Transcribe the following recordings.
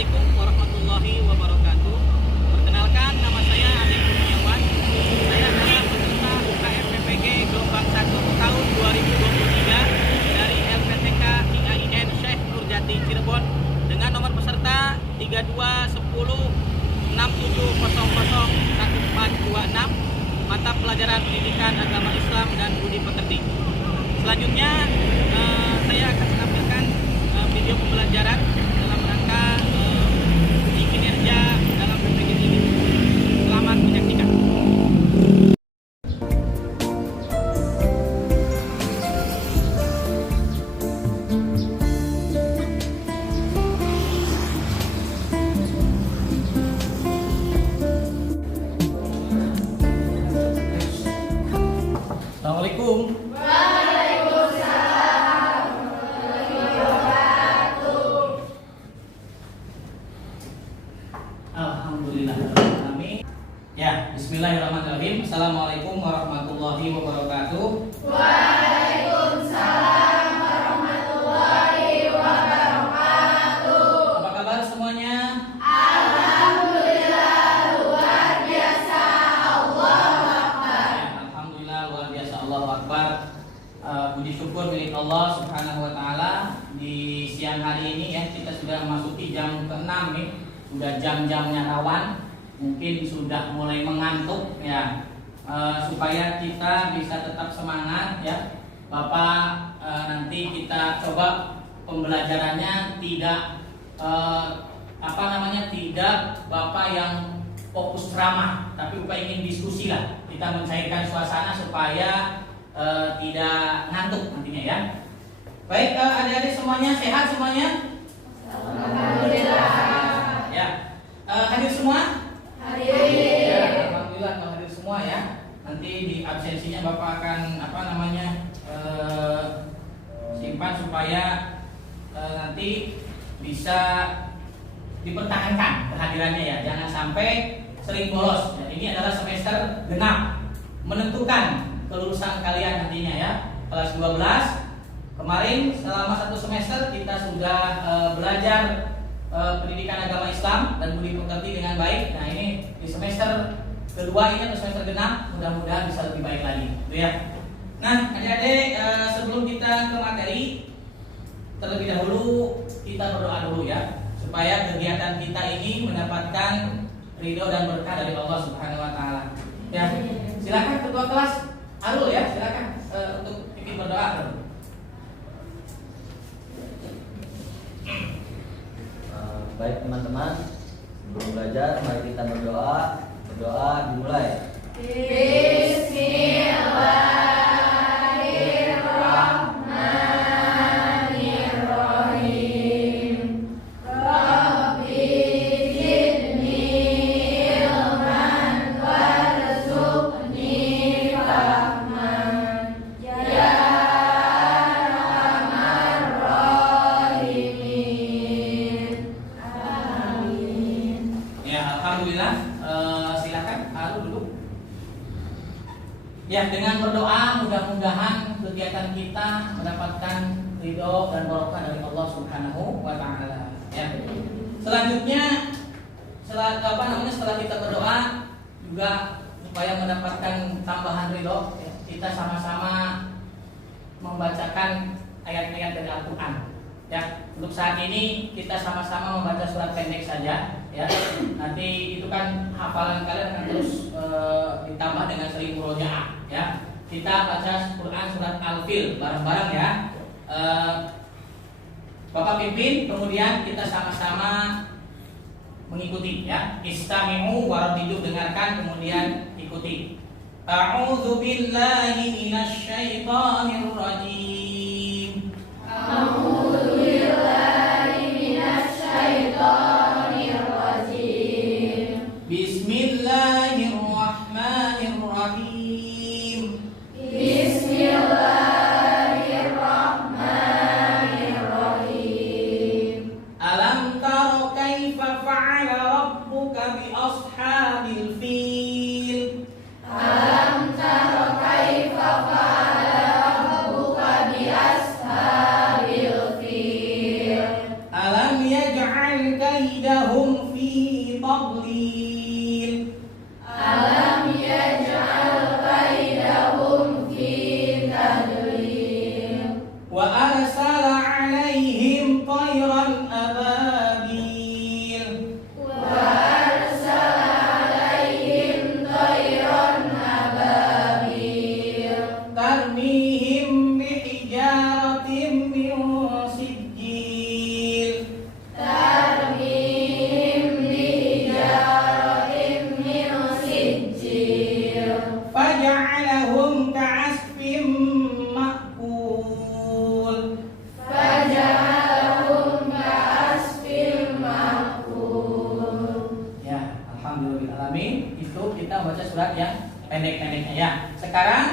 Assalamualaikum warahmatullahi wabarakatuh. Perkenalkan, nama saya Ade Kurniawan. Saya adalah peserta UKM PPG gelombang 1 tahun 2023 dari LPTK IAIN Syekh Nurjati Cirebon dengan nomor peserta 321067001426 mata pelajaran pendidikan agama Islam dan budi pekerti. Selanjutnya saya akan menampilkan video pembelajaran dalam rangka uji kinerja dalam PPG ini. Selamat menyaksikan. Assalamualaikum. Alhamdulillah. Ya, bismillahirrahmanirrahim. Assalamualaikum warahmatullahi wabarakatuh. Waalaikumsalam warahmatullahi wabarakatuh. Apa kabar semuanya? Alhamdulillah luar biasa, Allahu Akbar. Ya, alhamdulillah luar biasa, Allahu Akbar. Puji syukur milik Allah Subhanahu wa taala. Di siang hari ini ya, kita sudah memasuki jam ke-6 nih. Sudah jam-jamnya rawan, mungkin sudah mulai mengantuk ya. Supaya kita bisa tetap semangat ya, Bapak, nanti kita coba pembelajarannya tidak tidak Bapak yang fokus ceramah, tapi Bapak ingin diskusi lah. Kita mencairkan suasana supaya tidak ngantuk nantinya ya. Baik, adik-adik semuanya sehat semuanya? Alhamdulillah. Ya, hadir semua? Hadir. Ya, alhamdulillah kalau hadir semua ya. Nanti di absensinya Bapak akan simpan supaya nanti bisa dipertahankan kehadirannya ya. Jangan sampai sering bolos. Ya, ini adalah semester genap, menentukan kelulusan kalian nantinya ya. Kelas 12 kemarin selama 1 semester kita sudah belajar pendidikan agama Islam dan budi pekerti dengan baik. Nah, ini di semester kedua ini atau semester genap mudah-mudahan bisa lebih baik lagi, gitu ya. Nah, adik-adik, sebelum kita ke materi, terlebih dahulu kita berdoa dulu ya, supaya kegiatan kita ini mendapatkan ridho dan berkah dari Allah Subhanahu wa taala. Ya, silakan ketua kelas Arul ya, silakan untuk ikut berdoa. Baik teman-teman, sebelum belajar mari kita berdoa. Berdoa dimulai. Bismillahirrahmanirrahim. Rabbi zidni ilman warzuqni fahman ya arhamar rahimin. Amin. Ya, alhamdulillah. Silakan Arul dulu. Ya, dengan berdoa mudah-mudahan kegiatan kita mendapatkan ridho dan barokah dari Allah Subhanahu wa taala. Ya. Selanjutnya setelah kita berdoa juga supaya mendapatkan tambahan ridho, ya, kita sama-sama membacakan ayat-ayat dari Al-Qur'an. Ya, untuk saat ini kita sama-sama membaca surat pendek saja ya. Nanti itu kan hafalan kalian akan terus ditambah dengan sering murojaah ya. Kita baca Quran surat Al-Fil bareng-bareng ya. Bapak pimpin, kemudian kita sama-sama mengikuti ya. Istami'u waradidu, dengarkan kemudian ikuti. A'udzu billahi minasy syaithanir rajim. A'udzu billahi minasy syaithanir rajim. Bismillahirrahmanirrahim. Bismillahirrahmanirrahim. Alam tara kaifa fa'ala rabbuka bi ashabil fil. Alam tara kaifa fa'ala rabbuka bi ashabil fil. Alam yaj'al kaidahum fi tadlil. Alam yaj'al kaidahum fi tadlil. Wa arsala 'alaihim tayran ababil. Wa arsala 'alaihim tayran ababil. Tarmihim bihijaratin min sijil. Tarmihim bihijaratin min sijil. Faja'alahum ka'asfin ma'kul. Faja'alahum ka'asfin ma'kul. Ya, alhamdulillahirrahmanirrahim. Itu kita baca surat yang pendek-pendeknya ya. Sekarang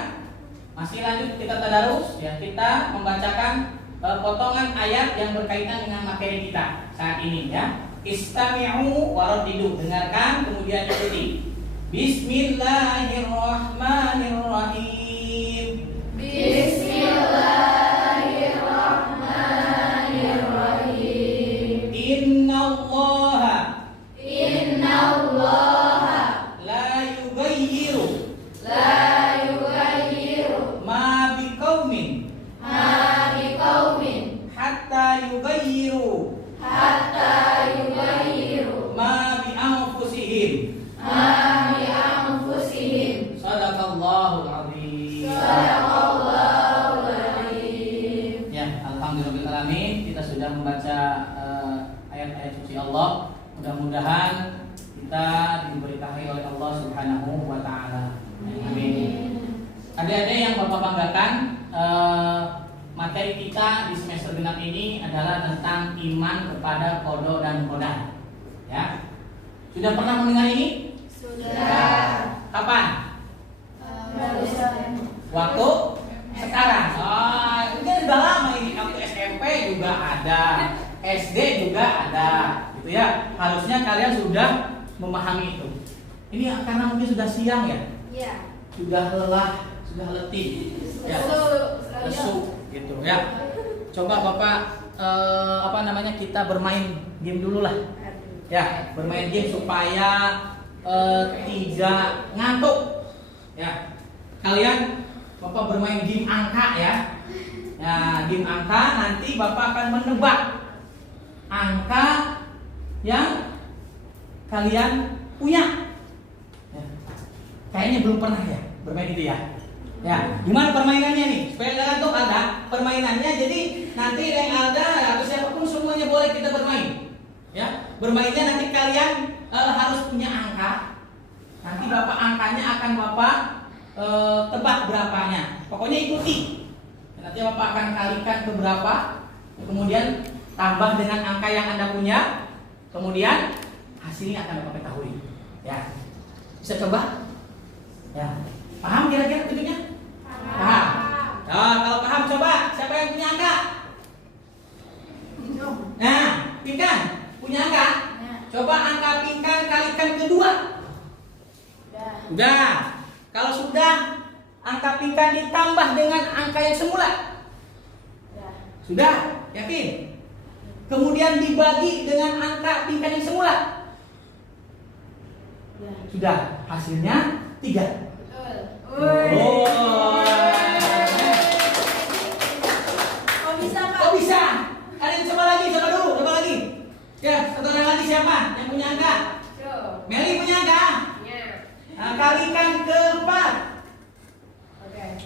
masih lanjut kita tadarus ya. Kita membacakan potongan ayat yang berkaitan dengan materi kita saat ini ya. Istami'u waraddidu, dengarkan kemudian ikuti. Bismillahirrahmanirrahim. Bismillahirrahmanirrahim. Innallaha Innallaha la yughayyiru la yughayyiru ma biqaumin ma biqaumin hatta yughayyiru hatta yughayyiru ma bi anfusihim. ma bi anfusihim. Shadaqallahul azim. Shadaqallahul azim. Ya, alhamdulillahirrahmanirrahim. Kita sudah membaca ayat-ayat suci Allah. Mudah-mudahan kita diberkahi oleh Allah Subhanahu wa taala. Amin. Adik-adik yang Bapak banggakan, materi kita di semester genap ini adalah tentang iman kepada qada dan qadar. Ya. Sudah pernah mendengar ini? Sudah. Kapan? Waktu sekarang. Ini udah lama ini. Waktu SMP juga ada, SD juga ada, gitu ya. Harusnya kalian sudah memahami itu. Ini karena mungkin sudah siang ya, Ya. sudah lelah, sudah letih, ya, lesu, gitu ya. Coba Bapak kita bermain game dulu lah, ya, bermain game supaya tidak ngantuk, ya. Kalian Bapak bermain game angka ya. Nah, game angka nanti Bapak akan menebak angka yang kalian punya. Ya. Kayaknya belum pernah ya bermain itu ya. Ya, gimana permainannya nih? Supaya kalian tuh ada permainannya. Jadi nanti yang ada atau siapapun semuanya boleh kita bermain. Ya, bermainnya nanti kalian harus punya angka. Nanti Bapak angkanya akan Bapak tebak berapanya. Pokoknya ikuti. Nanti Bapak akan kalikan ke berapa, kemudian tambah dengan angka yang Anda punya, kemudian hasilnya akan Bapak ketahui. Ya, bisa coba? Ya, paham kira-kira bentuknya? Paham. Nah, kalau paham coba. Siapa yang punya angka? Nah, pingkan punya angka. Coba angka pingkan kalikan kedua. Udah. Kalau sudah, angka pingkan ditambah dengan angka yang semula. Sudah, yakin? Kemudian dibagi dengan angka pingkan yang semula. Sudah, hasilnya 3. Oh. Kok bisa, Pak? Kok bisa? Ada yang coba lagi. Ya, satu orang lagi siapa yang punya angka? Meli punya angka? Nah, kalikan ke 4.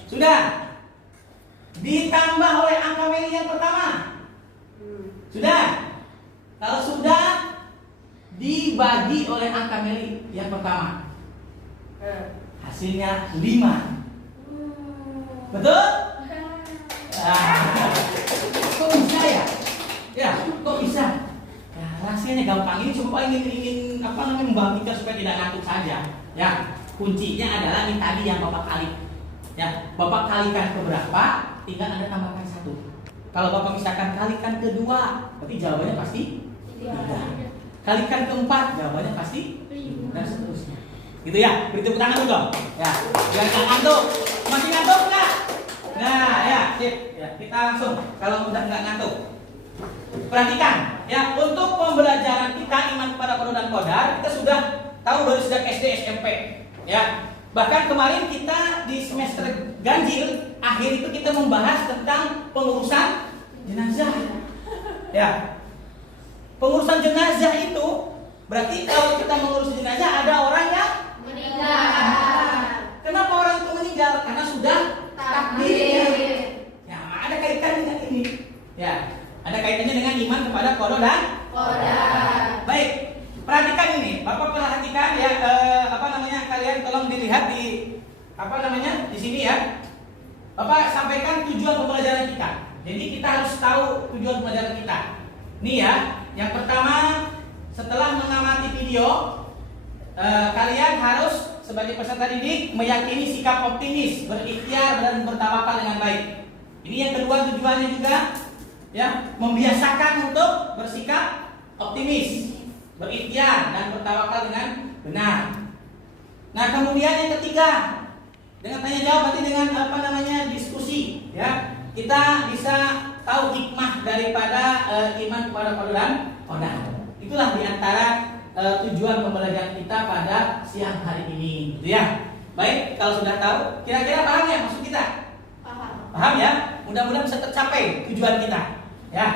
Sudah. Ditambah oleh angka Meli yang pertama. Sudah. Kalau sudah, dibagi oleh angka Meli yang pertama. Hasilnya 5. Betul? Kok bisa ya? Ya, kok bisa? Ya, rahasianya gampang. Ini cuma ingin membangkitkan supaya tidak ngantuk saja. Ya, kuncinya adalah ini tadi yang Bapak kali. Ya, Bapak kalikan ke berapa, tinggal Anda tambahkan 1. Kalau Bapak misalkan kalikan ke 2, berarti jawabannya pasti 3. Kalikan ke 4, jawabannya pasti 5, dan seterusnya. Gitu ya, beri tepuk tangan dulu dong. Ya, biar nggak ngantuk. Masih ngantuk nggak? Nah, ya, sip. Ya, kita langsung. Kalau udah nggak ngantuk, perhatikan. Ya, untuk pembelajaran kita iman kepada qada dan qadar kita sudah tahu dari sejak SD SMP. Ya, bahkan kemarin kita di semester ganjil akhir itu kita membahas tentang pengurusan jenazah. Ya, pengurusan jenazah itu berarti kalau kita mengurus jenazah ada orang yang Meninggal. Kenapa orang itu meninggal? Karena sudah takdir. Ya, ada kaitan dengan ini. Ya, ada kaitannya dengan iman kepada qada dan Qadar. baik. Perhatikan ini, Bapak perhatikan ya, kalian tolong dilihat di di sini ya. Bapak sampaikan tujuan pembelajaran kita. Jadi kita harus tahu tujuan pembelajaran kita. Nih ya, yang pertama setelah mengamati video, kalian harus sebagai peserta didik meyakini sikap optimis, berikhtiar dan bertawakal dengan baik. Ini yang kedua tujuannya juga ya, membiasakan untuk bersikap optimis, berikhtiar dan bertawakal dengan benar. Nah, kemudian yang ketiga, dengan tanya jawab nanti dengan diskusi ya. Kita bisa tahu hikmah daripada iman kepada qada dan qadar. Itulah diantara tujuan pembelajaran kita pada siang hari ini, gitu ya. Baik, kalau sudah tahu, kira-kira paham ya maksud kita? Paham ya? Mudah-mudahan bisa tercapai tujuan kita. Ya.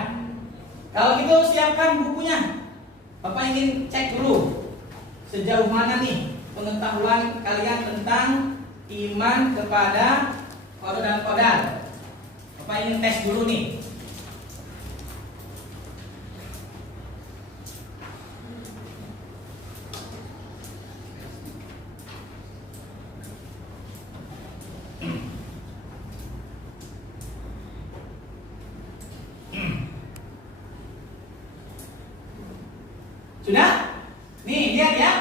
Kalau gitu siapkan bukunya. Bapak ingin cek dulu sejauh mana nih pengetahuan kalian tentang iman kepada qada dan qadar. Bapak ingin tes dulu nih. Sudah? Nih, lihat ya.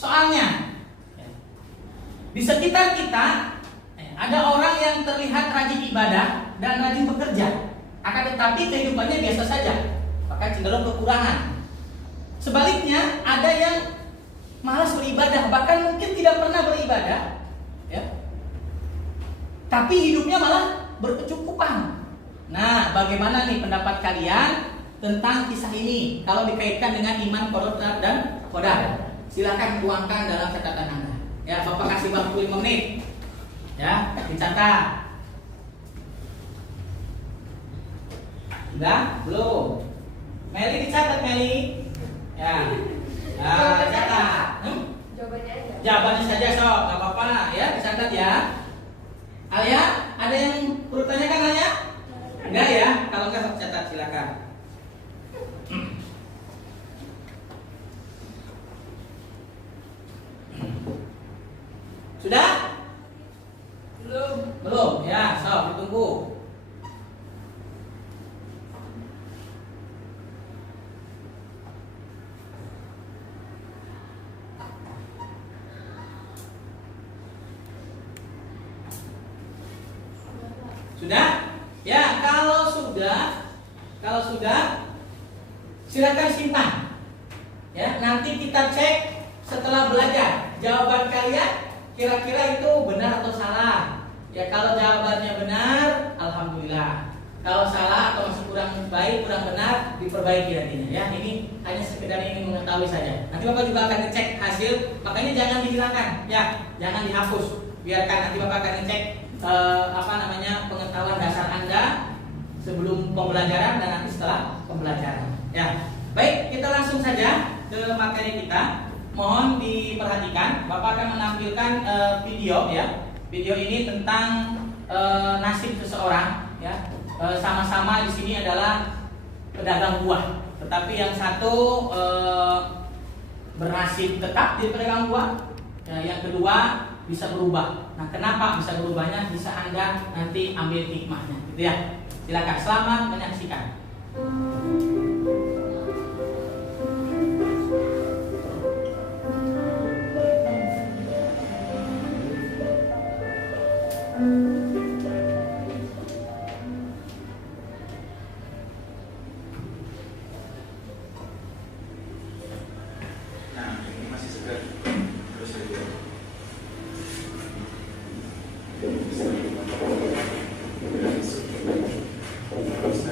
Soalnya di sekitar kita ada orang yang terlihat rajin ibadah dan rajin bekerja, akan tetapi kehidupannya biasa saja, bahkan cenderung kekurangan. Sebaliknya, ada yang malas beribadah, bahkan mungkin tidak pernah beribadah, ya. Tapi hidupnya malah berkecukupan. Nah, bagaimana nih pendapat kalian tentang kisah ini kalau dikaitkan dengan iman qada dan qadar? Silakan tuangkan dalam catatan Anda. Ya, Bapak kasih waktu 5 menit. Ya, dicatat. Sudah? Belum? Meli dicatat, Meli. Ya. Nah, catat. Jawabannya aja. Jawabannya saja, sob, nggak apa-apa ya, dicatat ya. Alia, ada yang perlu tanyakan, Alia? Enggak ya? Kalau enggak catat silakan. Sudah? Belum ya, sob, ditunggu. Sudah? Ya, kalau sudah silakan simpan. Ya, nanti kita cek setelah belajar jawaban kalian kira-kira itu benar atau salah. Ya, kalau jawabannya benar, alhamdulillah. Kalau salah atau masih kurang baik, kurang benar, diperbaiki nantinya ya. Ini hanya sekedar ingin mengetahui saja. Nanti Bapak juga akan ngecek hasil, makanya jangan dihilangkan ya, jangan dihapus. Biarkan nanti Bapak akan ngecek pengetahuan dasar Anda sebelum pembelajaran dan nanti setelah pembelajaran. Ya. Baik, kita langsung saja ke materi kita. Mohon diperhatikan, Bapak akan menampilkan video ya. Video ini tentang nasib seseorang ya. Sama-sama di sini adalah pedagang buah, tetapi yang satu bernasib tetap jadi pedagang buah, ya, yang kedua bisa berubah. Nah, kenapa bisa berubahnya? Bisa Anda nanti ambil hikmahnya, gitu ya. Silakan, selamat menyaksikan. Nah, ini masih segar. Terus aja. Bisa.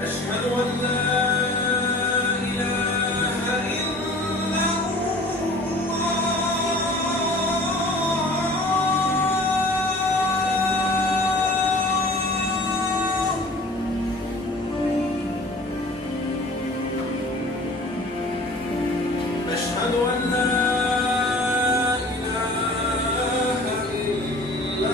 أشهد أن لا إله إلا الله. أشهد أن لا إله إلا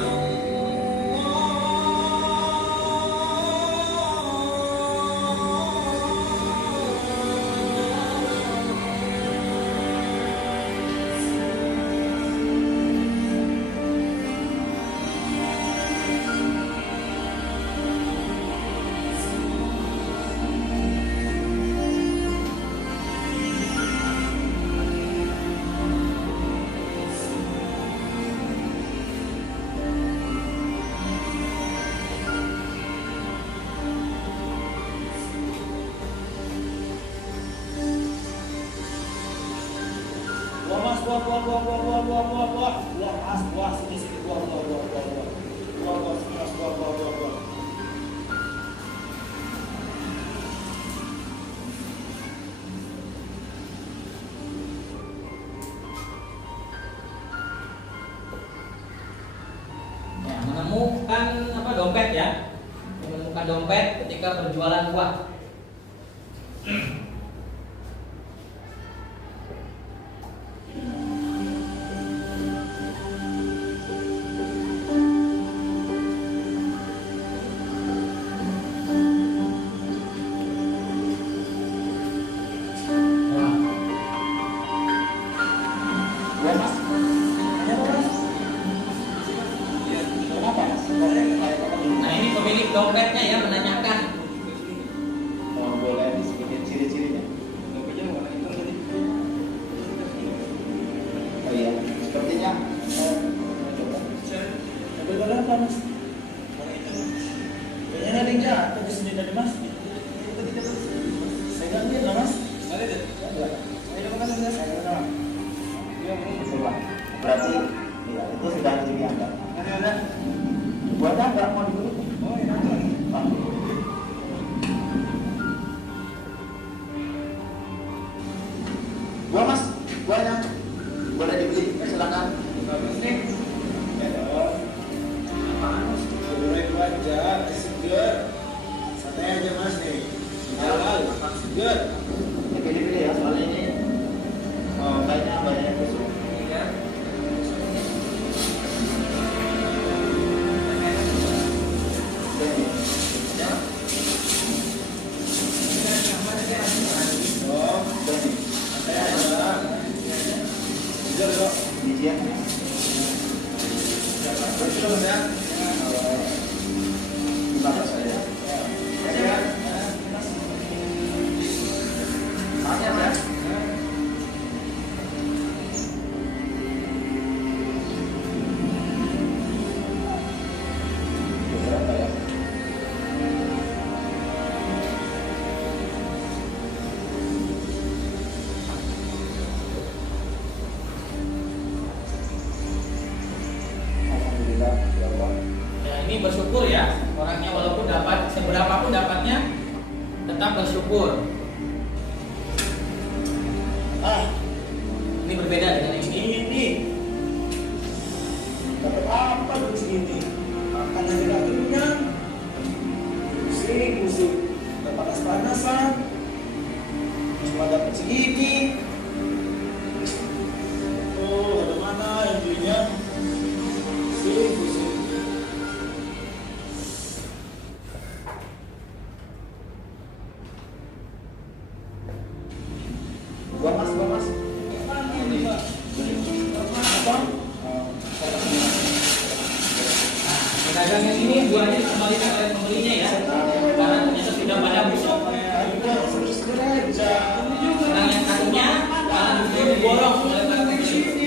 Buah mas, buah mas, buah sini buah sini mas, buah. Ya, menemukan dompet ya. Menemukan dompet ketika berjualan buah. Buah mas, kenapa mas? Kenapa mas? Nah, ini pemilik dompetnya ya menanyakan. Oh, boleh disebutin ciri-cirinya. Dompetnya warna hitam tadi. Oh iya, sepertinya. Coba. Mobil berapa mas? Warna hitam. Kayaknya ada yang jatuh di sini tadi mas. Saya ganti lah mas. Ada deh. Enggak. Ayo makan dulu. Iya, Coba. Berarti, iya itu sudah diangkat. ada. Buatnya nggak mau dulu. Oh, ini ada. Buah mas, buahnya boleh dibeli, silakan. Bagus nih. Ya dong. Boleh dua aja, seger. Santai aja mas nih. Halal, seger. Dipilih-pilih ya, soalnya ini banyak yang busuk. Iya. Oh, santai aja. Seger kok. Bijian. Terus ya. Gimana saya? Ya. Banyak ya. Berapa ya? Alhamdulillah, ya Allah. Ya, ini bersyukur ya. Orangnya walaupun dapat seberapapun dapatnya tetap bersyukur. Ini berbeda dengan ini. Ini dapat apa lu segini? Makan aja gak kenyang. Pusing. Udah panas-panasan. Cuma dapat segini. Oh, ada mana yang belinya? Pusing. Dua mas. Pedagang yang ini buahnya dikembalikan oleh pembelinya ya, karena ternyata sudah pada busuk. Sedang yang satunya justru diborong oleh para pembeli.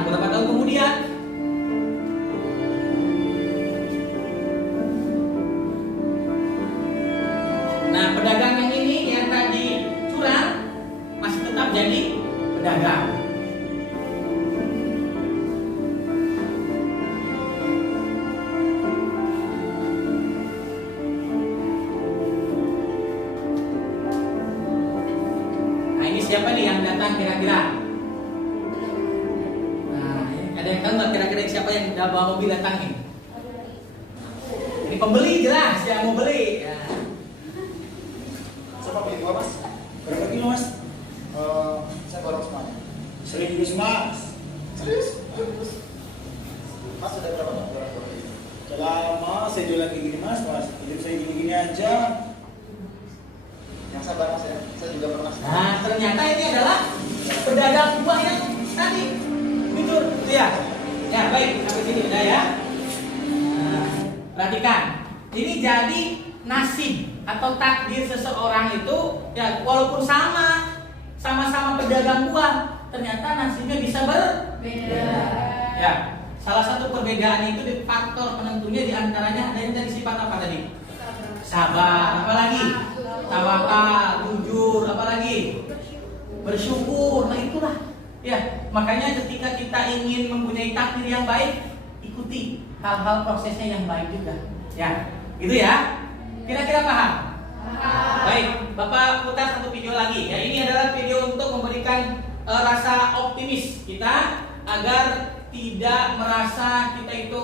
Beberapa tahun kemudian, pedagang yang ini yang tadi curang masih tetap jadi pedagang. Nah, ini siapa nih yang datang kira-kira? Ada yang tahu nggak kira-kira siapa yang udah bawa mobil datang ini? Ini pembeli jelas yang mau beli. Ya. Siapa beli dua mas? Berapa kilo mas? Saya borong semuanya. 1.000 mas. Serius? Mas sudah berapa mas? Selama saya jualan kayak gini mas, hidup saya gini-gini aja. Yang sabar mas ya. Saya juga pernah. Nah, ternyata ini adalah pedagang buah yang tadi jujur, itu ya. Ya baik, sampai sini udah ya. Nah, perhatikan, ini jadi nasib atau takdir seseorang itu ya, walaupun sama-sama pedagang buah, ternyata nasibnya bisa berbeda. Ya, salah satu perbedaan itu di faktor penentunya diantaranya ada yang dari sifat apa tadi? Sabar, apalagi? Tawakal, jujur, apalagi? Bersyukur. Nah itulah. Ya, makanya ketika kita ingin mempunyai takdir yang baik, ikuti hal-hal prosesnya yang baik juga. Ya, gitu ya. Kira-kira paham? Baik, Bapak putar satu video lagi. Ya, ini adalah video untuk memberikan rasa optimis kita agar tidak merasa kita itu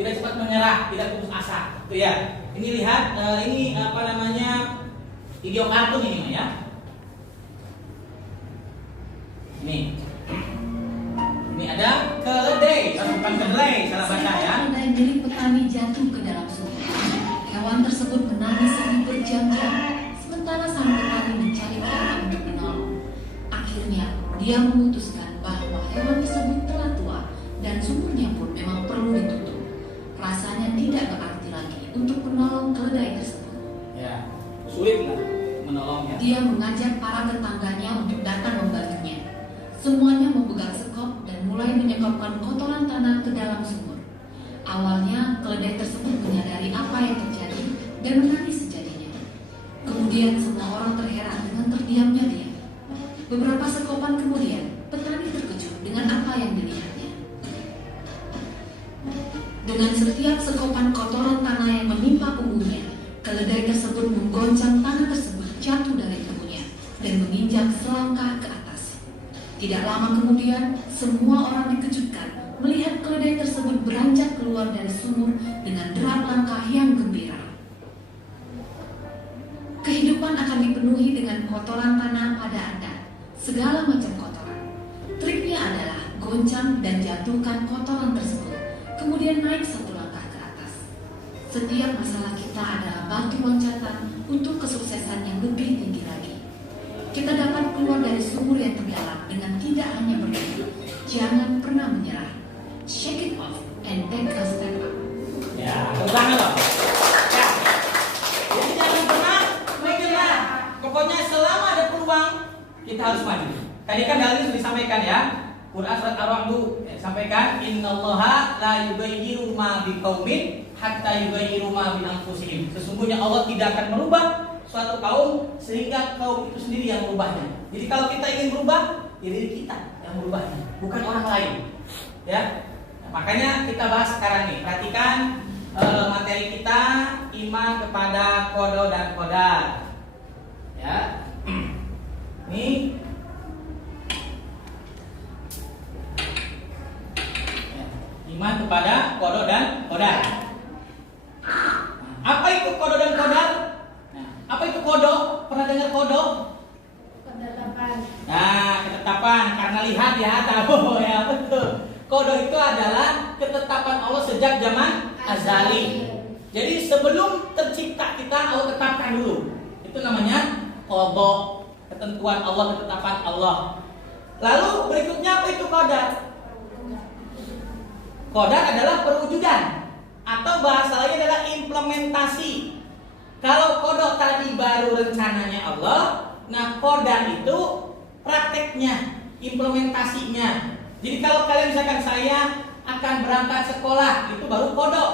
tidak cepat menyerah, tidak putus asa. Itu ya. Ini lihat, ini apa namanya video kartun ini ya. Ini ada keledai, bukan kedelai, salah baca ya. Keledai milik petani jatuh ke dalam sungai. Hewan tersebut menangis selama berjam-jam, sementara sang petani mencari orang untuk menolong. Akhirnya, dia memutuskan bahwa hewan tersebut telah tua dan sumurnya pun memang perlu ditutup. Rasanya tidak berarti lagi untuk menolong keledai tersebut. Ya, sulit lah menolongnya. Dia mengajak para tetangganya untuk datang membantunya. Semuanya memegang sekop dan mulai menyekopkan kotoran tanah ke dalam sumur. Awalnya, keledai tersebut menyadari apa yang terjadi dan menangis sejadinya. Kemudian semua orang terheran dengan terdiamnya dia. Beberapa sekopan kemudian, petani terkejut dengan apa yang dilihatnya. Dengan setiap sekopan kotoran tanah yang menimpa punggungnya, keledai tersebut menggoncang tanah tersebut jatuh dari tubuhnya dan menginjak selangkah ke atas. Tidak lama kemudian, semua orang dikejutkan melihat keledai tersebut beranjak keluar dari sumur dengan derap langkah yang gembira. Kehidupan akan dipenuhi dengan kotoran tanah pada Anda, segala macam kotoran. Triknya adalah goncang dan jatuhkan kotoran tersebut, kemudian naik satu langkah ke atas. Setiap masalah kita adalah batu loncatan untuk kesuksesan yang lebih tinggi lagi. Kita dapat keluar dari sumur yang terdalam dengan tidak hanya berdoa. Jangan pernah menyerah. Shake it off and take a step up. Ya, tangan loh. Ya. Jadi jangan pernah menyerah. Pokoknya selama ada peluang kita harus maju. Tadi kan dalil sudah disampaikan ya. Quran surat Ar-Ra'd sampaikan innallaha la yughayyiru ma biqaumin hatta yughayyiru ma bi anfusihim. Sesungguhnya Allah tidak akan merubah suatu kaum sehingga kaum itu sendiri yang merubahnya. Jadi kalau kita ingin berubah, ya diri kita yang merubahnya, bukan orang lain. Ya. Nah, makanya kita bahas sekarang nih. Perhatikan materi kita iman kepada qada dan qadar. Ya. Ini iman kepada qada dan qadar. Apa itu qada dan qadar? Nah, apa itu qada? Pernah dengar qada? Ketetapan. Nah, ketetapan karena lihat ya tahu ya betul. Qada itu adalah ketetapan Allah sejak zaman azali. Jadi sebelum tercipta kita Allah tetapkan dulu. Itu namanya qada, ketentuan Allah, ketetapan Allah. Lalu berikutnya apa itu qadar? Qadar adalah perwujudan atau bahasa lain adalah implementasi. Kalau qada tadi baru rencananya Allah, nah qadar itu prakteknya, implementasinya. Jadi kalau kalian misalkan saya akan berangkat sekolah, itu baru qada.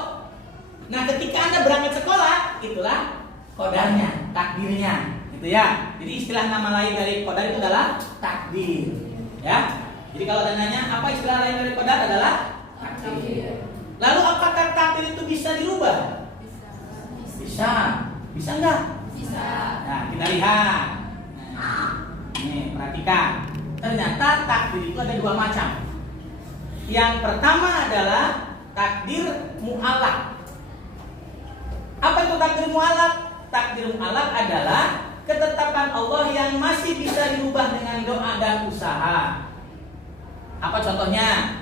Nah, ketika Anda berangkat sekolah, itulah qadarnya, takdirnya, gitu ya. Jadi istilah nama lain dari qadar itu adalah takdir, ya. Jadi kalau ada nanya apa istilah lain dari qadar adalah takdir. Lalu apakah takdir itu bisa dirubah? Bisa. Bisa enggak? Bisa. Nah, kita lihat. Nah, ini perhatikan. Ternyata takdir itu ada dua macam. Yang pertama adalah takdir mu'allaq. Apa itu takdir mu'allaq? Takdir mu'allaq adalah ketetapan Allah yang masih bisa dirubah dengan doa dan usaha. Apa contohnya?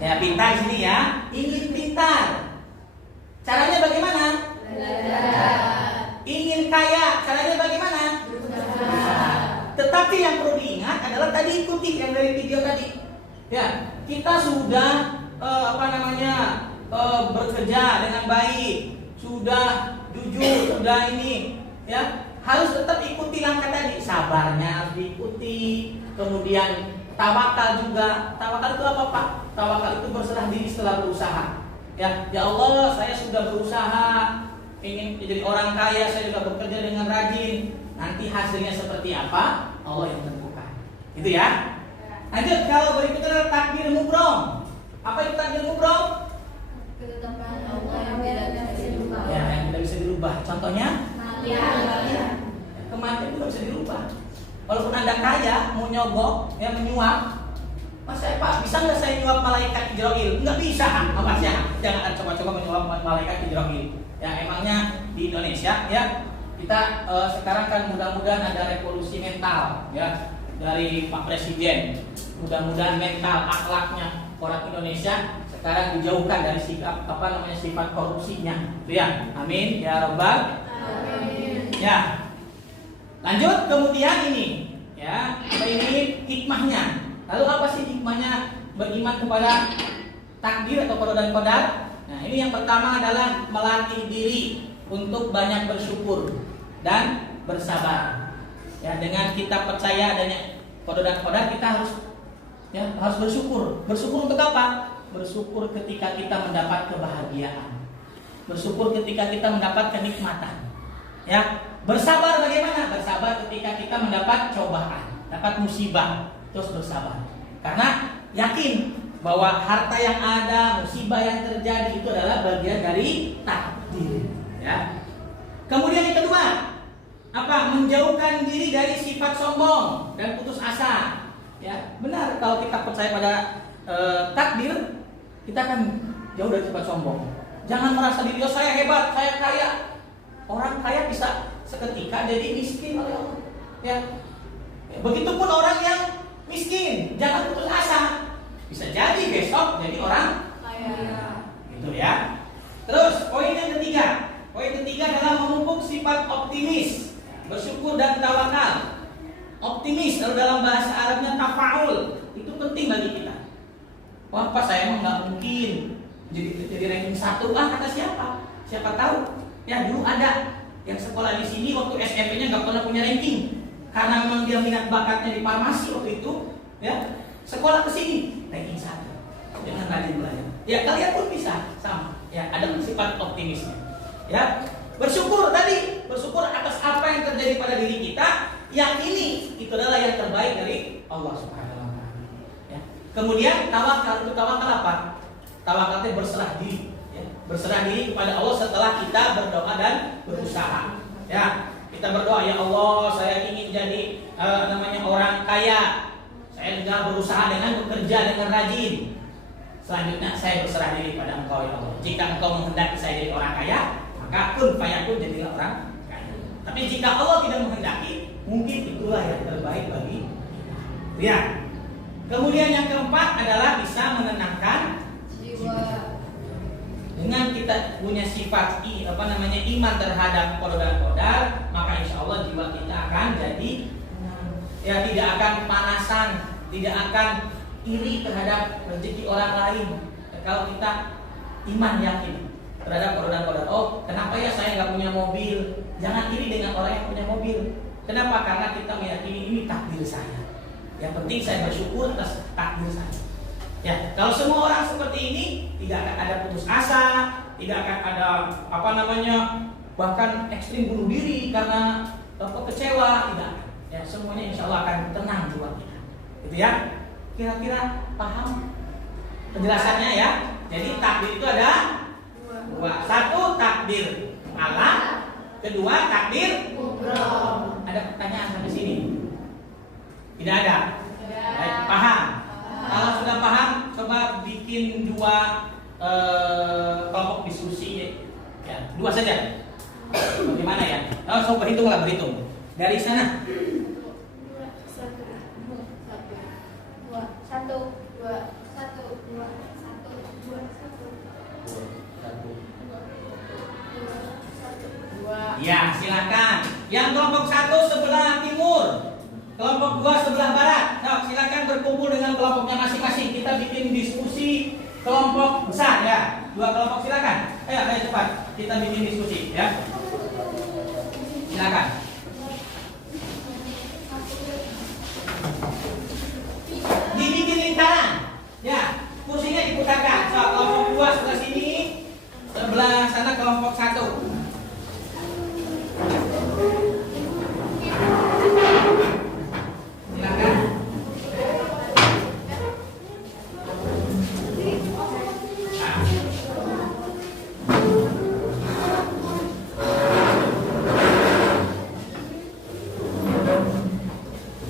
Ya, pintar sini ya. Ingin pintar. Caranya bagaimana? Belajar. Ingin kaya. Caranya bagaimana? Berusaha. Tetapi yang perlu diingat adalah tadi ikuti yang dari video tadi. Ya, kita sudah bekerja dengan baik, sudah jujur, sudah ini, ya harus tetap ikuti langkah tadi. Sabarnya harus diikuti. Kemudian tawakal juga. Tawakal itu apa Pak? Tawakal itu berserah diri setelah berusaha. Ya Allah, saya sudah berusaha ingin jadi orang kaya, saya sudah bekerja dengan rajin. Nanti hasilnya seperti apa? Allah yang tentukan. Itu ya. Lanjut, kalau berikutnya adalah takdir mubrom. Apa itu takdir mubrom? Ketetapan Allah yang tidak bisa dirubah. Ya, yang tidak bisa dirubah. Contohnya? Kematian. Kematian itu tidak bisa dirubah. Walaupun Anda kaya, mau nyogok, ya menyuap, Mas Pak, bisa nggak saya nyuap malaikat Jibril? Nggak bisa, Mas ya. Jangan coba-coba menyuap malaikat Jibril. Ya, emangnya di Indonesia, ya kita sekarang kan mudah-mudahan ada revolusi mental, ya dari Pak Presiden. Mudah-mudahan mental, akhlaknya orang Indonesia sekarang dijauhkan dari sikap sifat korupsinya. Itu ya. Amin ya rabbal. Amin. Ya. Lanjut kemudian ini, ya apa ini hikmahnya? Lalu apa sih hikmahnya beriman kepada takdir atau qada dan qadar? Nah ini yang pertama adalah melatih diri untuk banyak bersyukur dan bersabar. Ya dengan kita percaya adanya qada dan qadar kita harus bersyukur. Bersyukur untuk apa? Bersyukur ketika kita mendapat kebahagiaan. Bersyukur ketika kita mendapat kenikmatan. Ya. Bersabar bagaimana? Bersabar ketika kita mendapat cobaan, dapat musibah, terus bersabar. Karena yakin bahwa harta yang ada, musibah yang terjadi itu adalah bagian dari takdir. Ya. Kemudian yang kedua, apa? Menjauhkan diri dari sifat sombong dan putus asa. Ya, benar kalau kita percaya pada takdir, kita akan jauh dari sifat sombong. Jangan merasa diri saya hebat, saya kaya. Orang kaya bisa seketika jadi miskin oleh Allah. Ya. Begitupun orang yang miskin, jangan putus asa. Bisa jadi besok jadi orang Kaya. gitu ya. Terus jadi ranking 1 kata siapa? Siapa tahu? Ya dulu ada yang sekolah di sini waktu SMP-nya nggak pernah punya ranking karena memang dia minat bakatnya di farmasi waktu itu, ya sekolah ke sini ranking 1 dengan rajin belajar. Ya kalian pun bisa sama. Ya ada sifat optimisnya. Ya bersyukur tadi, bersyukur atas apa yang terjadi pada diri kita. Yang ini itu adalah yang terbaik dari Allah Subhanahu Wa Taala. Ya. Kemudian tawakal itu tawakal apa? Tawakal itu berserah diri. Berserah diri kepada Allah setelah kita berdoa dan berusaha. Ya, kita berdoa, ya Allah, saya ingin jadi orang kaya. Saya juga berusaha dengan bekerja dengan rajin. Selanjutnya saya berserah diri pada Engkau ya Allah. Jika Engkau menghendaki saya jadi orang kaya, maka kun fayakun jadilah orang kaya. Tapi jika Allah tidak menghendaki, mungkin itulah yang terbaik bagi kita. Ya. Kemudian yang keempat adalah bisa menenangkan jiwa. Dengan kita punya sifat iman terhadap qadar, maka insya Allah jiwa kita akan jadi ya tidak akan panasan, tidak akan iri terhadap rezeki orang lain. Kalau kita iman yakin terhadap qadar, oh kenapa ya saya nggak punya mobil? Jangan iri dengan orang yang punya mobil. Kenapa? Karena kita meyakini ini takdir saya. Yang penting saya bersyukur atas takdir saya. Ya, kalau semua orang seperti ini, tidak akan ada putus asa, tidak akan ada bahkan ekstrim bunuh diri karena kecewa, tidak. Ya, semuanya insya Allah akan tenang jiwa kita. Gitu ya. Kira-kira paham penjelasannya ya? Jadi takdir itu ada dua. Satu takdir Allah, kedua takdir kubro. Ada pertanyaan sampai sini? Tidak ada. Baik, paham. Kalau sudah paham, coba bikin 2 kelompok diskusi ya, 2 saja. Bagaimana ya? Coba berhitung. Dari sana. 1, 2. Ya, silakan. Yang kelompok 1 sebelah timur, kelompok 2 sebelah barat. Nah, silakan berkumpul dengan kelompoknya masing-masing. Kita bikin diskusi kelompok besar ya. 2 kelompok silakan. Ayo cepat. Kita bikin diskusi ya. Silakan. Dibikin lingkaran. Ya, kursinya diputarkan. So, kelompok 2 sebelah sini, sebelah sana kelompok 1. Silakan.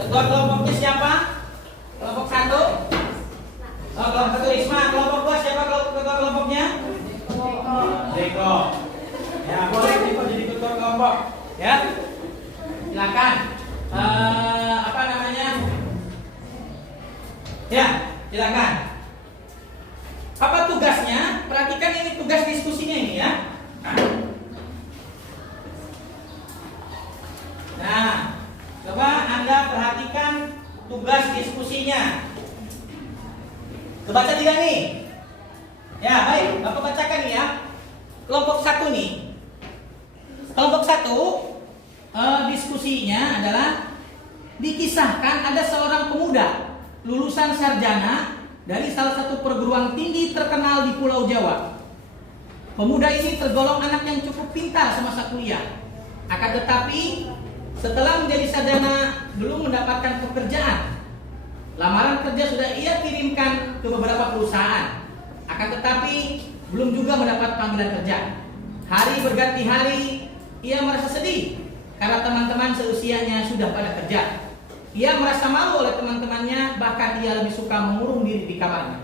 Ketua kelompoknya siapa? Kelompok 1. Oh, kelompok 1 Isma. Kelompok 2 siapa ketua kelompoknya? Zeko. Ya, boleh Zeko jadi ketua kelompok. Ya. Silakan. Ya, silakan. Apa tugasnya? Perhatikan ini tugas diskusinya ini ya. Nah, coba Anda perhatikan tugas diskusinya. Kebaca tidak nih? Ya, baik. Bapak bacakan nih ya. Kelompok 1 nih. Kelompok 1 diskusinya adalah dikisahkan ada seorang pemuda lulusan sarjana dari salah satu perguruan tinggi terkenal di Pulau Jawa. Pemuda ini tergolong anak yang cukup pintar semasa kuliah. Akan tetapi setelah menjadi sarjana belum mendapatkan pekerjaan. Lamaran kerja sudah ia kirimkan ke beberapa perusahaan. Akan tetapi belum juga mendapat panggilan kerja. Hari berganti hari ia merasa sedih karena teman-teman seusianya sudah pada kerja. Ia merasa malu oleh teman-temannya, bahkan ia lebih suka mengurung diri di kamarnya.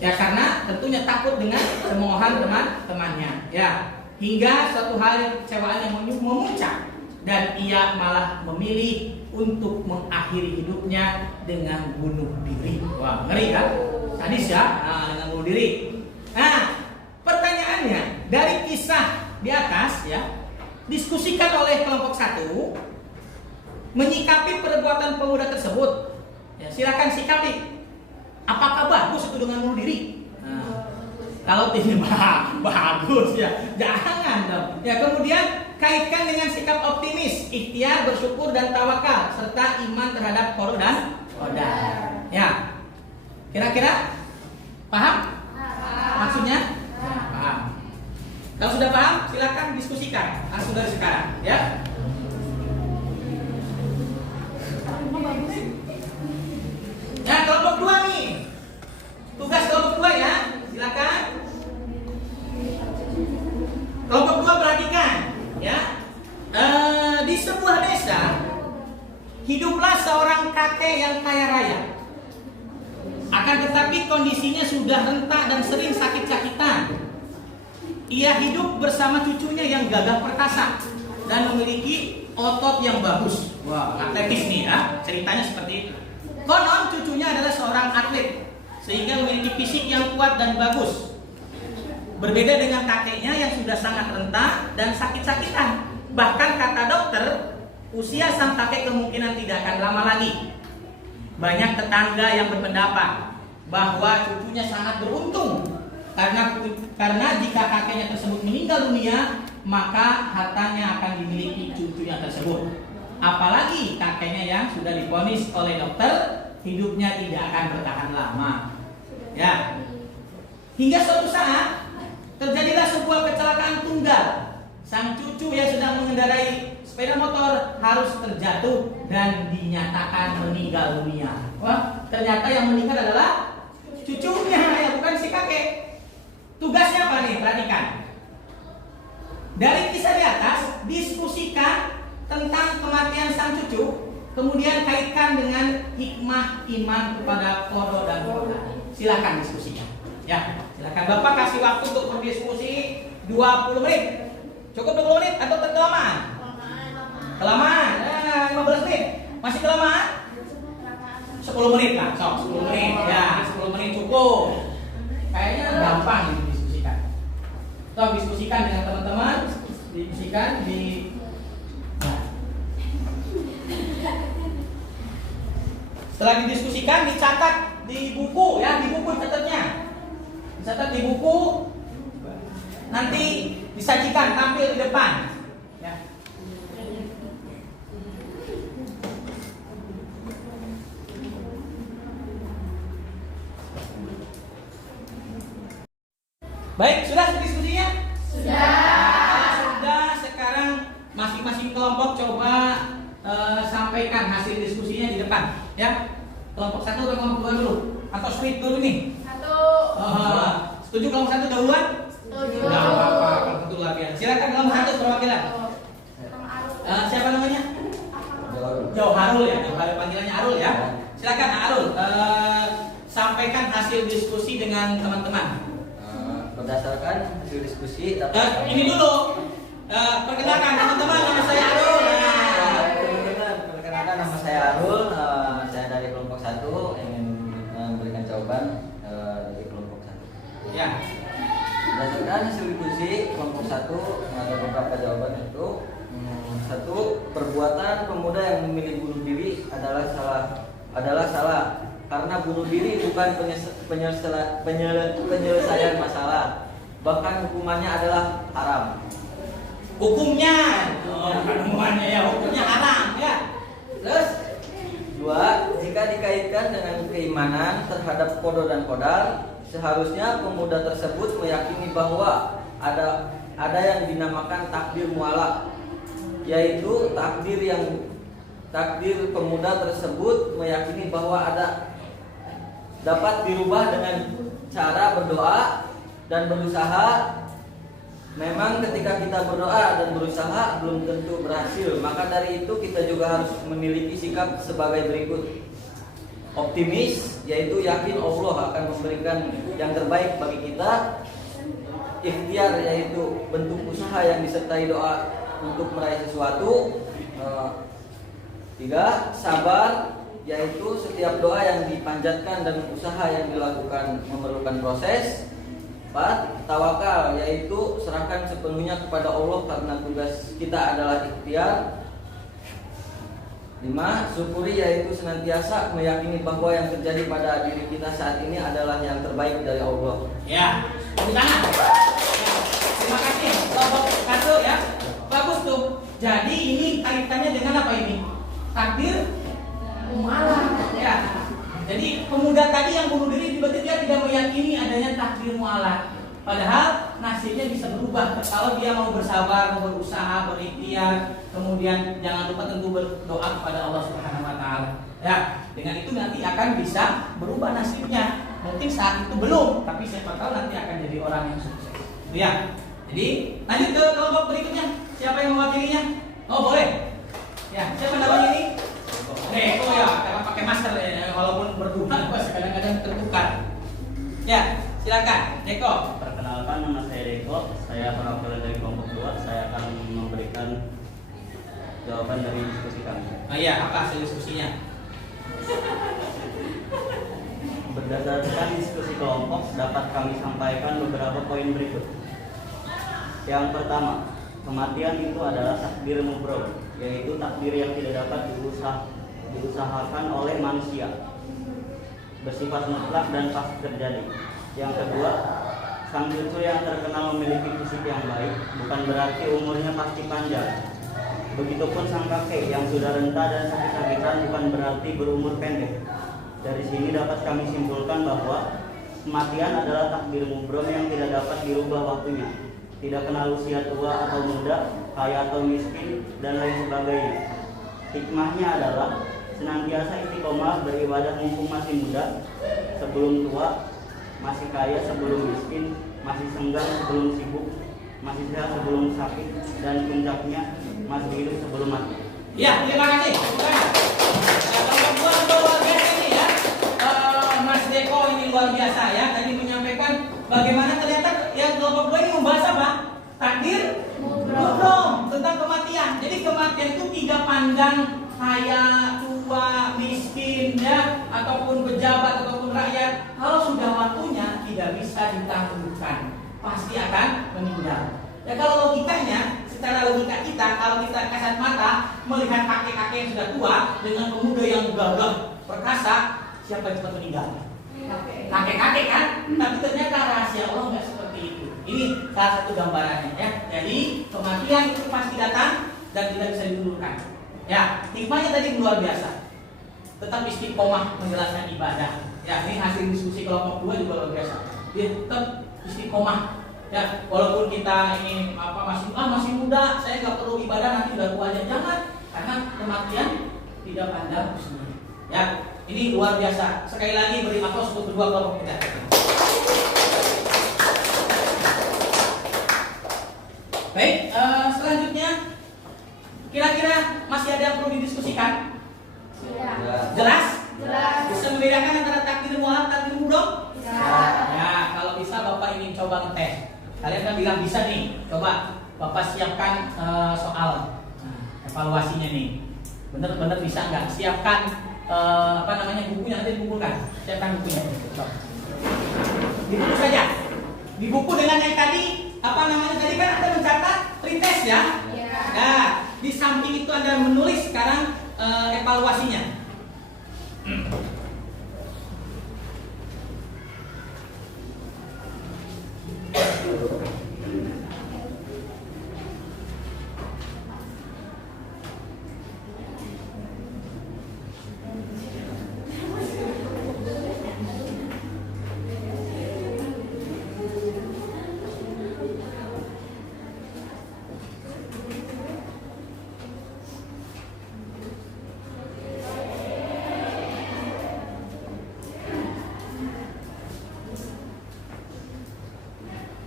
Ya karena tentunya takut dengan cemoohan teman-temannya. Ya, hingga suatu hari kekecewaannya memuncak dan ia malah memilih untuk mengakhiri hidupnya dengan bunuh diri. Wah, ngeri kan? Sadis ya, dengan bunuh diri. Nah, pertanyaannya dari kisah di atas ya, diskusikan oleh kelompok 1. Menyikapi perbuatan pemuda tersebut, ya, silakan sikapi. Apakah bagus itu dengan bunuh diri? Kalau tidak bagus ya, jangan dong. Ya, kemudian kaitkan dengan sikap optimis, ikhtiar, bersyukur dan tawakal serta iman terhadap qada dan qadar. Ya. Kira-kira paham? Maksudnya? Ya, paham. Kalau sudah paham, silakan diskusikan langsung dari sekarang, ya. Ya, kelompok 2 nih. Tugas kelompok 2 ya, silakan. Kelompok 2 perhatikan, ya. Di sebuah desa hiduplah seorang kakek yang kaya raya. Akan tetapi kondisinya sudah renta dan sering sakit-sakitan. Ia hidup bersama cucunya yang gagah perkasa dan memiliki otot yang bagus. Wah, atletis nih ya, ceritanya seperti itu. Konon cucunya adalah seorang atlet sehingga memiliki fisik yang kuat dan bagus. Berbeda dengan kakeknya yang sudah sangat renta dan sakit-sakitan. Bahkan kata dokter, usia sang kakek kemungkinan tidak akan lama lagi. Banyak tetangga yang berpendapat bahwa cucunya sangat beruntung karena jika kakeknya tersebut meninggal dunia, maka hartanya akan dimiliki cucunya tersebut. Apalagi kakeknya yang sudah divonis oleh dokter hidupnya tidak akan bertahan lama. Ya. Hingga suatu saat terjadilah sebuah kecelakaan tunggal. Sang cucu yang sedang mengendarai sepeda motor harus terjatuh dan dinyatakan meninggal dunia. Wah, ternyata yang meninggal adalah cucunya, ya bukan si kakek. Tugasnya apa nih? Perhatikan. Dari kisah di atas, diskusikan tentang kematian sang cucu, kemudian kaitkan dengan hikmah iman kepada qada dan qadar. Silakan diskusikan. Ya, silakan Bapak kasih waktu untuk berdiskusi 20 menit. Cukup 20 menit atau kelamaan? Kelamaan. 15 menit. Masih kelamaan? 10 menit lah, sok 10 menit. Ya, 10 menit cukup. Kayaknya gampang didiskusikan. Atau diskusikan dengan teman-teman, diskusikan di setelah didiskusikan dicatat di buku ya, di buku catatnya. Dicatat di buku. Nanti disajikan tampil di depan. Ya. Baik, sudah diskusinya? Sudah, sekarang masing-masing kelompok coba sampaikan hasil diskusinya di depan, ya. Kelompok 1 atau kelompok 2 dulu? Atau split dulu nih? Setuju kelompok 1 dahuluan? Setuju. Nggak apa-apa, kelompok 1 lagi. Silakan kelompok 1 perwakilan. Siapa namanya? Jauharul ya, Jauharul, panggilannya Arul ya. Silakan Arul, sampaikan hasil diskusi dengan teman-teman. Berdasarkan hasil diskusi, Ini dulu, perkenalkan teman-teman, nama saya Arul. Perkenalkan, nama saya Arul. Saya dari kelompok 1 ingin memberikan jawaban dari kelompok 1. Ya. Berdasarkan hasil diskusi kelompok 1 ada beberapa jawaban itu. 1. Perbuatan pemuda yang memilih bunuh diri adalah salah karena bunuh diri bukan penyelesaian masalah, bahkan hukumannya adalah haram. Hukumnya, bukan hukumannya ya, hukumnya haram ya. Terus 2. Jika dikaitkan dengan keimanan terhadap qada dan qadar, seharusnya pemuda tersebut meyakini bahwa ada yang dinamakan takdir mualak, yaitu takdir pemuda tersebut meyakini bahwa dapat dirubah dengan cara berdoa dan berusaha. Memang ketika kita berdoa dan berusaha belum tentu berhasil, maka dari itu kita juga harus memiliki sikap sebagai berikut. Optimis, yaitu yakin Allah akan memberikan yang terbaik bagi kita. Ikhtiar, yaitu bentuk usaha yang disertai doa untuk meraih sesuatu. 3. Sabar, yaitu setiap doa yang dipanjatkan dan usaha yang dilakukan memerlukan proses. 4. Tawakal, yaitu serahkan sepenuhnya kepada Allah karena tugas kita adalah ikhtiar. 5. Syukuri, yaitu senantiasa meyakini bahwa yang terjadi pada diri kita saat ini adalah yang terbaik dari Allah. Ya. Tepuk tangan. Ya, terima kasih. Kelompok 1 ya. Bagus tuh. Jadi ini kaitannya dengan apa ini? Takdir mu'alaq. Ya. Jadi pemuda tadi yang bunuh diri berarti dia tidak meyakini adanya takdir mu'alaq. Padahal nasibnya bisa berubah kalau dia mau bersabar, mau berusaha, berikhtiar, kemudian jangan lupa tentu berdoa kepada Allah Subhanahu wa taala. Ya, dengan itu nanti akan bisa berubah nasibnya. Mungkin saat itu belum, tapi siapa tahu nanti akan jadi orang yang sukses. Itu ya. Jadi, lanjut ke kelompok berikutnya. Siapa yang mewakilinya? Oh, boleh. Ya, siapa namanya ini? Neko ya, karena pakai masker ya, walaupun berdua kadang-kadang tertukar. Ya, silakan, Neko. Perkenalkan, nama saya Deko, saya perwakilan dari kelompok 2. Saya akan memberikan jawaban dari diskusi kami. Oh iya, apa hasil diskusinya? Berdasarkan diskusi kelompok, dapat kami sampaikan beberapa poin berikut. Yang pertama, kematian itu adalah takdir mubrom, yaitu takdir yang tidak dapat diusahakan oleh manusia, bersifat mutlak dan pasti terjadi. Yang kedua, sang cucu yang terkenal memiliki fisik yang baik bukan berarti umurnya pasti panjang. Begitupun sang kakek yang sudah renta dan sakit-sakitan bukan berarti berumur pendek. Dari sini dapat kami simpulkan bahwa kematian adalah takdir mubrom yang tidak dapat dirubah waktunya. Tidak kenal usia tua atau muda, kaya atau miskin, dan lain sebagainya. Hikmahnya adalah senantiasa istiqomah beribadah mumpung masih muda, sebelum tua, masih kaya sebelum miskin, masih senggang sebelum sibuk, masih sehat sebelum sakit, dan puncaknya masih hidup sebelum mati. Ya, terima kasih. Kelompok 2 luar biasa ini ya. Mas Deko ini luar biasa ya. Tadi menyampaikan bagaimana ternyata yang kelompok 2 ini membahas apa? Takdir mubrom, tentang kematian. Jadi kematian itu tidak pandang kaya, tua, miskin ya, ataupun pejabat ataupun rakyat. Kalau sudah waktunya tidak bisa ditangguhkan, pasti akan meninggal. Ya kalau logikanya, secara logika kita, kalau kita kasat mata melihat kakek-kakek yang sudah tua dengan pemuda yang gagah perkasa, siapa yang cepat meninggal? Kakek-kakek kan? Tapi ternyata rahasia Allah nggak seperti itu. Ini salah satu gambarannya ya. Jadi kematian itu pasti datang dan tidak bisa ditundurkan. Ya, hikmahnya tadi luar biasa. Tetap istiqomah menjalankan ibadah. Ya, ini hasil diskusi kelompok 2 juga luar biasa. Dia tetap istiqomah. Ya, walaupun kita ini masih muda, saya nggak perlu ibadah nanti udah tua aja. Jangan, karena kematian tidak pandang usia. Ya, ini luar biasa. Sekali lagi beri aplaus untuk kedua kelompok kita. Baik, selanjutnya kira-kira masih ada yang perlu didiskusikan? Jelas? Bisa membedakan antara takdir mu'alaq dan takdir mubrom? Ya, kalau bisa Bapak ingin coba ngetes. Kalian kan bilang bisa nih. Coba Bapak siapkan soal evaluasinya nih. Bener-bener bisa nggak? Siapkan bukunya, nanti dikumpulkan. Siapkan bukunya. Di buku saja. Di buku dengan yang tadi tadi kan Anda mencatat pretest ya? Nah, di samping itu Anda menulis sekarang evaluasinya.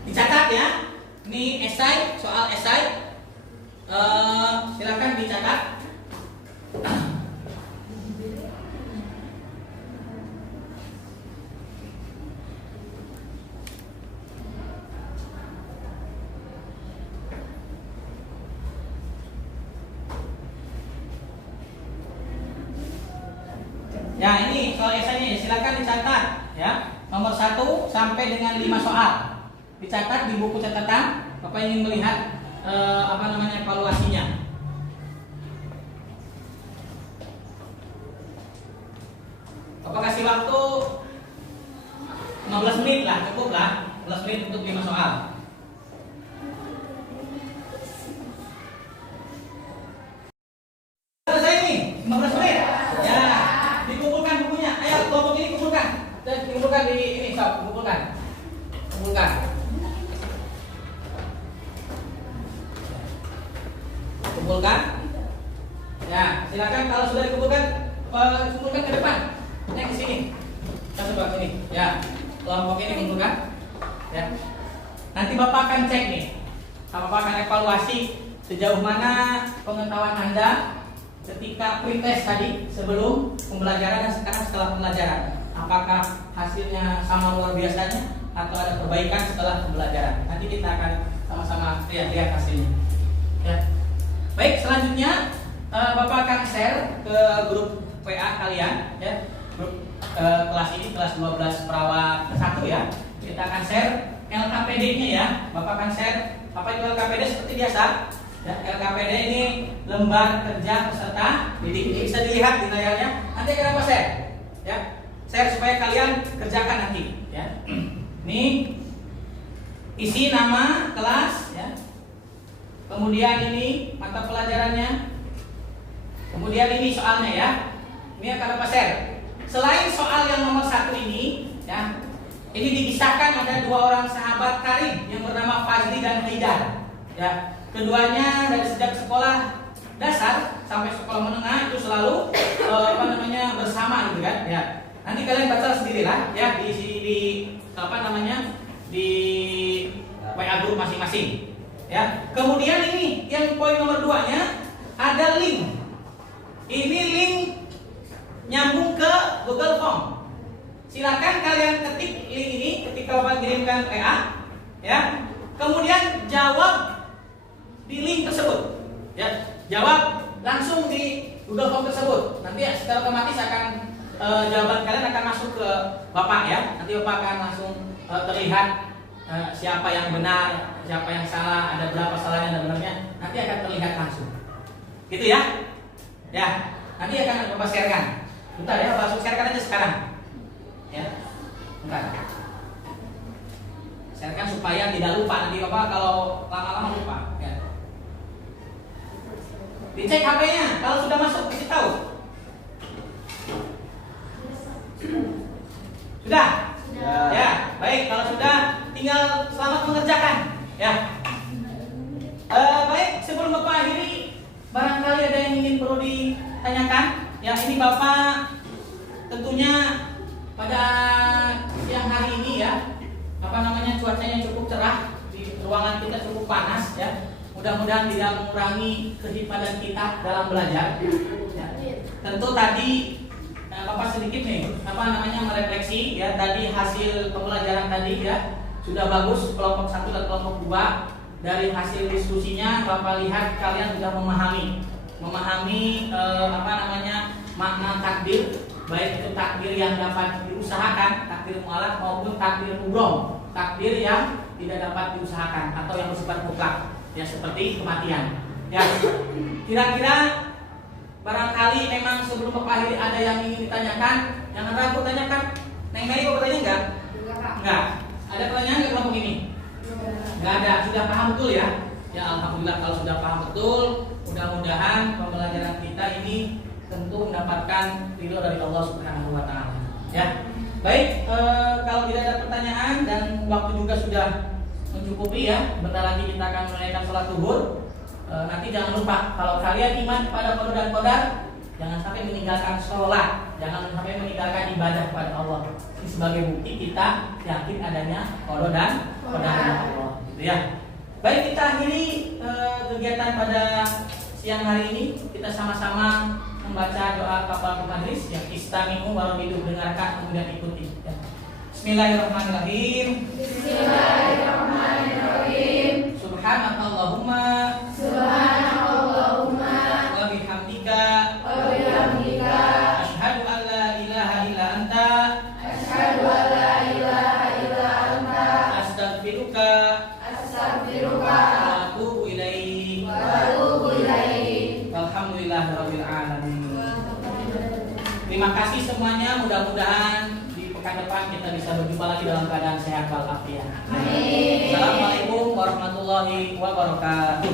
Dicatat ya. Ini esai, soal esai. Silakan dicatat. Ya, ini soal esainya, silakan dicatat ya. Nomor 1 sampai dengan 5 soal. Dicatat di buku catatan. Bapak ingin melihat evaluasinya. Bapak kasih waktu 15 menit lah, cukup lah. 15 menit untuk 5 soal. Selesai nih, 15 menit. Ya, dikumpulkan bukunya. Ayo kelompok ini kumpulkan. Dan dikumpulkan di ini, sob, kumpulkan. Kumpulkan. Kumpulkan. Ya, silakan kalau sudah dikumpulkan, kumpulkan ke depan. Yang ke sini. Kita coba sini. Ya, kelompok ini kumpulkan. Ya. Nanti Bapak akan cek nih. Bapak akan evaluasi sejauh mana pengetahuan Anda ketika pretest tadi sebelum pembelajaran dan sekarang setelah pembelajaran. Apakah hasilnya sama luar biasanya atau ada perbaikan setelah pembelajaran? Nanti kita akan sama-sama lihat hasilnya. Ya. Baik, selanjutnya Bapak akan share ke grup WA kalian, ya, grup kelas ini kelas 12 perawat ke-1 ya. Kita akan share LKPD-nya ya. Bapak akan share apa itu LKPD seperti biasa. Ya, LKPD ini lembar kerja peserta didik. Ini bisa dilihat di layarnya. Nanti akan apa share? Ya, share supaya kalian kerjakan nanti. Ya, ini isi nama kelas. Ya. Kemudian ini mata pelajarannya. Kemudian ini soalnya ya. Ini akan apa share? Selain soal yang nomor 1 ini, ya, ini dikisahkan ada 2 orang sahabat karib yang bernama Fazli dan Haidar. Ya, keduanya dari sejak sekolah dasar sampai sekolah menengah itu selalu bersama gitu kan. Ya, nanti kalian baca sendirilah ya di di WA group masing-masing. Ya, kemudian ini yang poin nomor 2-nya ada link. Ini link nyambung ke Google Form. Silakan kalian ketik link ini ketika Bapak kirimkan WA, ya. Kemudian jawab di link tersebut. Ya, jawab langsung di Google Form tersebut. Nanti secara otomatis akan jawaban kalian akan masuk ke Bapak ya. Nanti Bapak akan langsung terlihat siapa yang benar, siapa yang salah, ada berapa salahnya dan benarnya. Nanti akan terlihat langsung. Gitu ya. Ya, nanti akan Bapak sharekan. Bentar ya, Bapak sharekan aja sekarang. Ya, bentar. Sharekan supaya tidak lupa. Nanti Bapak kalau lama-lama lupa. Ya. Dicek HP-nya, kalau sudah masuk kasih tahu. Sudah? Ya, baik. Kalau sudah, tinggal selamat mengerjakan. Ya. Baik, sebelum Bapak akhiri, barangkali ada yang ingin perlu ditanyakan. Ya, ini Bapak tentunya pada siang hari ini ya, cuacanya cukup cerah, di ruangan kita cukup panas ya. Mudah-mudahan tidak mengurangi kehidupan kita dalam belajar. Ya. Tentu tadi Bapak sedikit nih merefleksi ya, tadi hasil pembelajaran tadi ya sudah bagus kelompok 1 dan kelompok 2. Dari hasil diskusinya Bapak lihat kalian sudah memahami makna takdir, baik itu takdir yang dapat diusahakan, takdir mu'alaf maupun takdir mubrom, takdir yang tidak dapat diusahakan atau yang bersifat mutlak, ya seperti kematian. Ya, kira-kira barangkali memang sebelum Bapak akhiri ada yang ingin ditanyakan, jangan ragu tanyakan. Neng Mei mau bertanya enggak? Enggak. Ada pertanyaan nggak kelompok ini? Enggak ada. Sudah paham betul ya? Ya alhamdulillah kalau sudah paham betul. Mudah-mudahan pembelajaran kita ini tentu mendapatkan ridho dari Allah Subhanahu wa taala. Ya. Baik, kalau tidak ada pertanyaan dan waktu juga sudah mencukupi ya. Bentar lagi kita akan menunaikan sholat zuhur. Nanti jangan lupa kalau kalian iman kepada qada dan qadar, jangan sampai meninggalkan sholat, jangan sampai meninggalkan ibadah kepada Allah. Ini sebagai bukti kita yakin adanya qada dan qadar Allah. Gitu ya. Baik, kita akhiri kegiatan pada siang hari ini. Kita sama-sama membaca doa kafaratul majlis yang istami'u wa rabidu, dengarkan kemudian ikuti. Ya. Bismillahirrahmanirrahim. Bismillahirrahmanirrahim. Subhanakallahumma wa bihamdika asyhadu an la ilaha illa anta astaghfiruka wa atubu ilaik. Alhamdulillahirabbil alamin. Terima kasih semuanya, mudah-mudahan di pekan depan kita bisa berjumpa lagi dalam keadaan sehat walafiat. Amin. Assalamualaikum warahmatullahi wabarakatuh.